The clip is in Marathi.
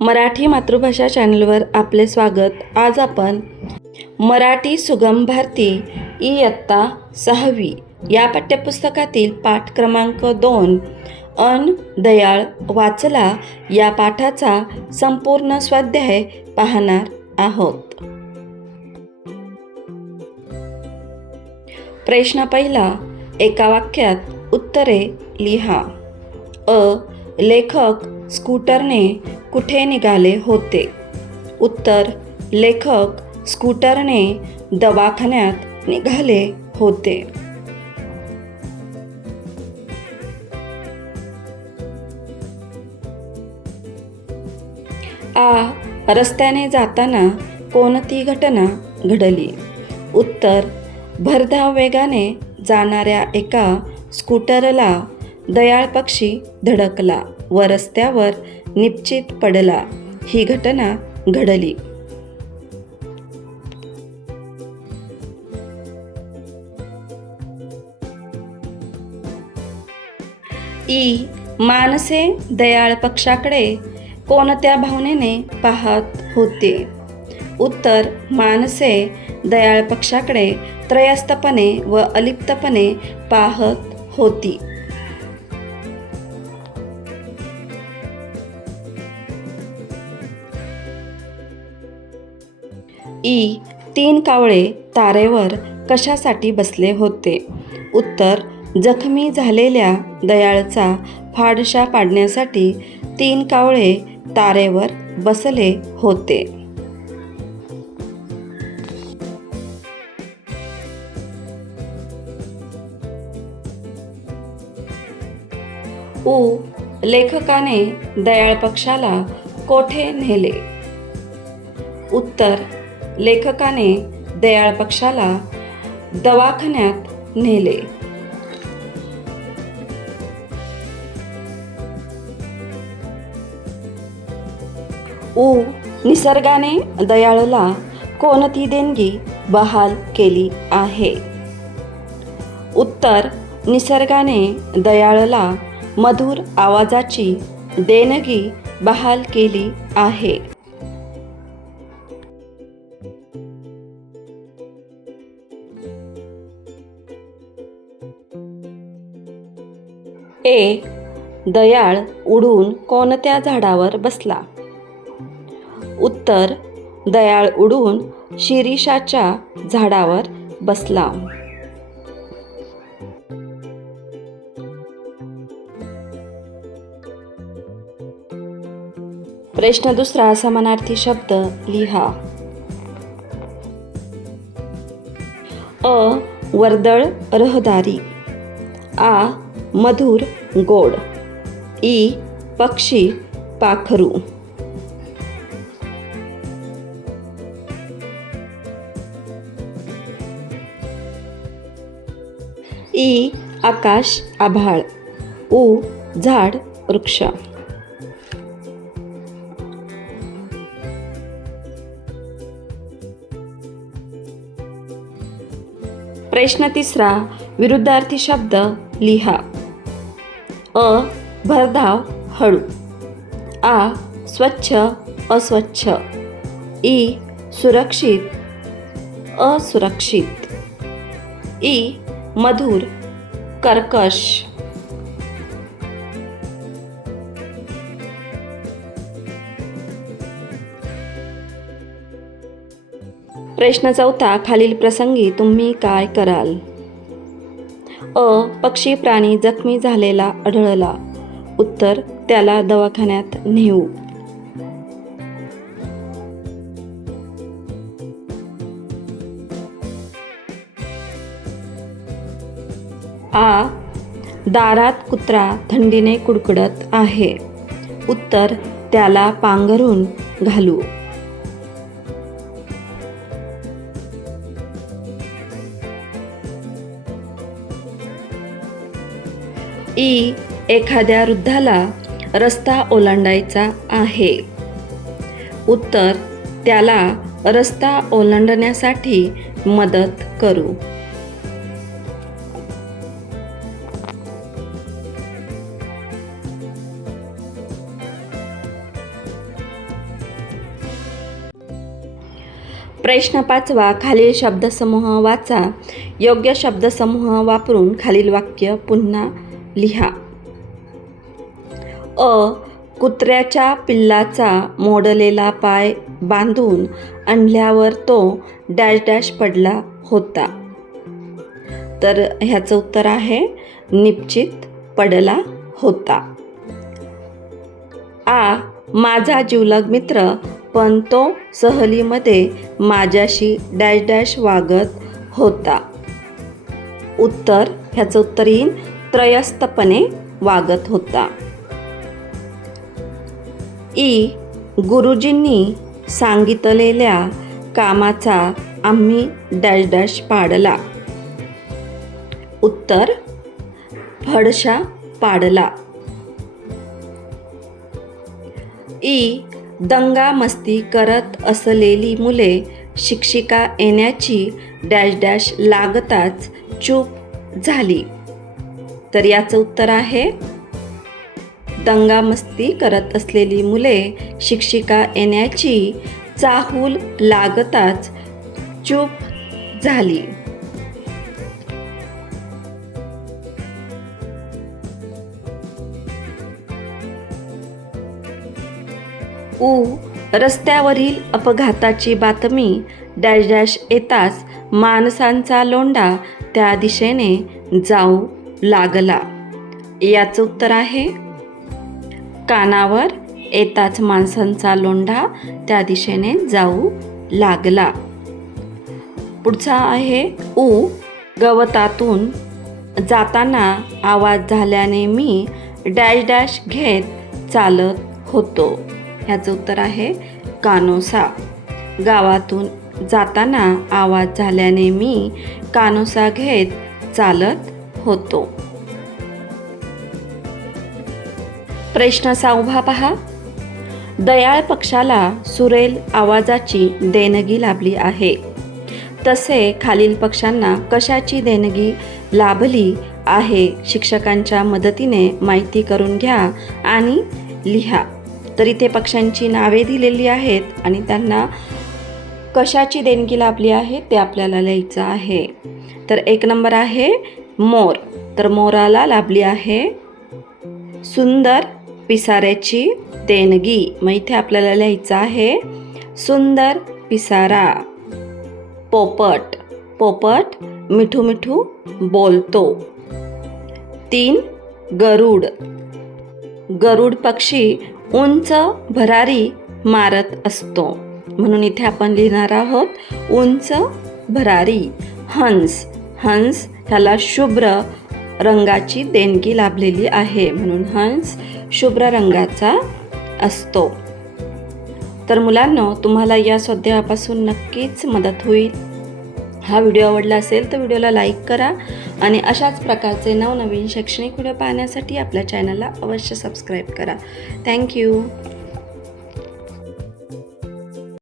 मराठी मातृभाषा चॅनलवर आपले स्वागत. आज आपण मराठी सुगम भारती इयत्ता 6वी या पाठ्यपुस्तकातील पाठ क्रमांक 2 अन दयाळ वाचला या पाठाचा संपूर्ण स्वाध्याय पाहणार आहोत. प्रश्न पहिला, एका वाक्यात उत्तरे लिहा. लेखक स्कूटरने कुठे निघाले होते? उत्तर, लेखक स्कूटरने दवाखान्यात निघाले होते. रस्त्याने जाताना कोणती घटना घडली? उत्तर, भरधाव वेगाने जाणाऱ्या एका स्कूटरला दयाळ पक्षी धडकला व रस्त्यावर निश्चित पडला. ही घटना घडली. माणसे दयाळ पक्षाकडे कोणत्या भावनेने पाहत होते? उत्तर, माणसे दयाळ पक्षाकडे त्रयस्थपणे व अलिप्तपणे पाहत होती. तीन कावळे तारेवर कशासाठी बसले होते? उत्तर, जखमी झालेल्या दयाळचा फाडशा पाडण्यासाठी 3 कावळे तारेवर बसले होते. लेखकाने दयाळ पक्षाला कोठे नेले? उत्तर, लेखकाने दयाळ पक्षाला दवाखान्यात नेले. निसर्गाने दयाळला कोणती देणगी बहाल केली आहे? उत्तर, निसर्गाने दयाळला मधुर आवाजाची देणगी बहाल केली आहे. दयाळ उडून कोणत्या झाडावर बसला? उत्तर, दयाळ उडून शिरीषाच्या झाडावर बसला. प्रश्न दुसरा, समानार्थी शब्द लिहा. वर्दळ रहदारी. मधुर गोड. पक्षी पाखरू. आकाश आभाळ. झाड वृक्ष. प्रश्न तिसरा, विरुद्धार्थी शब्द लिहा. भरधाव हळू. स्वच्छ अस्वच्छ. सुरक्षित असुरक्षित. मधुर कर्कश. प्रश्न चौथा, खालील प्रसंगी तुम्ही काय कराल? पक्षी प्राणी जखमी झालेला आढळला. उत्तर, त्याला दवाखान्यात नेऊ. दारात कुत्रा थंडीने कुडकुडत आहे. उत्तर, त्याला पांघरून घालू. एखाद्या वृद्धाला रस्ता ओलांडायचा आहे. उत्तर, त्याला रस्ता ओलांडण्यासाठी मदत करू. प्रश्न 5वा, खालील शब्दसमूह वाचा. योग्य शब्दसमूह वापरून खालील वाक्य पुन्हा लिहा. कुत्र्याच्या पिल्लाचा मोडलेला पाय बांधून आणल्यावर तो डॅश डॅश पडला होता. तर ह्याचं उत्तर आहे निश्चित पडला होता. माझा जिवलग मित्र, पण तो सहलीमध्ये माझ्याशी डॅश डॅश वागत होता. उत्तर ह्याचं उत्तर येईल त्रयस्थपणे वागत होता. गुरुजींनी सांगितलेल्या कामाचा आम्ही डॅश डॅश पाडला. उत्तर फडशा पाडला. दंगा मस्ती करत असलेली मुले शिक्षिका येण्याची डॅश डॅश लागताच चूप झाली. तर याचं उत्तर आहे दंगा मस्ती करत असलेली मुले शिक्षिका येण्याची चाहूल लागताच चूप झाली. रस्त्यावरील अपघाताची बातमी डॅश डॅश येताच माणसांचा लोंढा त्या दिशेने जाऊ लागला. याचं उत्तर आहे कानावर येताच माणसांचा लोंढा त्या दिशेने जाऊ लागला. पुढचा आहे गवतातून जाताना आवाज झाल्याने मी डॅश डॅश घेत चालत होतो. ह्याचं उत्तर आहे कानोसा. गावातून जाताना आवाज झाल्याने मी कानोसा घेत चालत होतो. प्रश्न 6वा पहा. दयाळ पक्षाला सुरेल आवाजाची देणगी लाभली आहे. तसे खालील पक्षांना कशाची देणगी लाभली आहे शिक्षकांच्या मदतीने माहिती करून घ्या आणि लिहा. तर इथे पक्ष्यांची नावे दिलेली आहेत आणि त्यांना कशाची देणगी लाभली आहे ते आपल्याला लिहायचं आहे. तर 1 नंबर आहे मोर. तर मोराला लाभली आहे सुंदर पिसाऱ्याची देणगी. मग इथे आपल्याला लिहायचं आहे सुंदर पिसारा. पोपट मिठू मिठू बोलतो. 3 गरुड पक्षी उंच भरारी मारत असतो. म्हणून इथे आपण लिहिणार आहोत उंच भरारी. हंस ह्याला शुभ्र रंगाची देणगी लाभलेली आहे. म्हणून हंस शुभ्र रंगाचा असतो. तर मुलांनो, तुम्हाला या स्वाध्यायापासून नक्कीच मदत होईल. हा व्हिडिओ आवडला असेल तर व्हिडिओला लाईक करा आणि अशाच प्रकारचे नवनवीन शैक्षणिक व्हिडिओ पाहण्यासाठी आपल्या चॅनलला अवश्य सबस्क्राईब करा. थँक्यू.